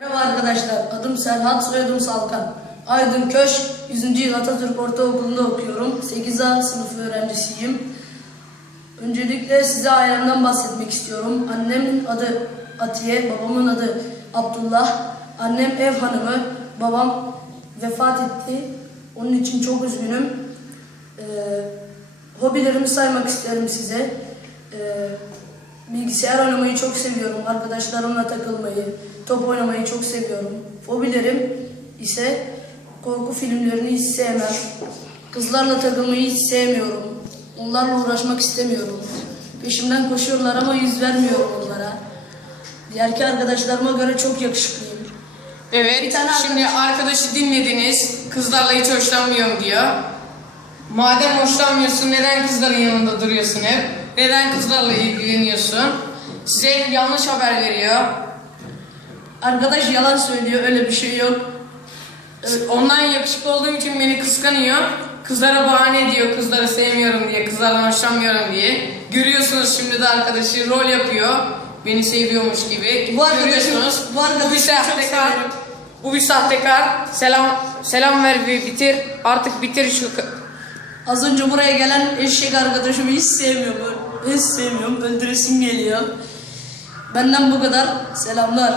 Merhaba arkadaşlar, adım Serhat, soyadım Salkan. Aydın Köş, 100. yıl Atatürk Ortaokulu'nda okuyorum. 8A sınıf öğrencisiyim. Öncelikle size ailemden bahsetmek istiyorum. Annemin adı Atiye, babamın adı Abdullah. Annem ev hanımı, babam vefat etti. Onun için çok üzgünüm. Ee, hobilerimi saymak isterim size. Bilgisayar oynamayı çok seviyorum. Arkadaşlarımla takılmayı, top oynamayı çok seviyorum. Hobilerim ise korku filmlerini hiç sevmem. Kızlarla takılmayı hiç sevmiyorum. Onlarla uğraşmak istemiyorum. Peşimden koşuyorlar ama yüz vermiyorum onlara. Diğerki arkadaşlarıma göre çok yakışıklıyım. Evet, Bir tane şimdi arkadaşı dinlediniz. Kızlarla hiç hoşlanmıyorum diyor. Madem hoşlanmıyorsun neden kızların yanında duruyorsun hep? Neden kızlarla ilgileniyorsun? Size yanlış haber veriyor. Arkadaş yalan söylüyor, öyle bir şey yok. Ondan yakışıklı olduğum için beni kıskanıyor. Kızlara bahane ediyor, kızları sevmiyorum diye, kızlardan hoşlanmıyorum diye. Görüyorsunuz şimdi de arkadaşı rol yapıyor. Beni seviyormuş gibi. Bu Görüyorsunuz. bu arkadaşı bu bir sahtekar. Bu bir sahtekar. Selam selam ver ve bitir. Artık bitir şu Az önce buraya gelen eşek arkadaşımı hiç sevmiyorum. Hiç sevmiyorum. Öldüresim geliyor. Benden bu kadar. Selamlar.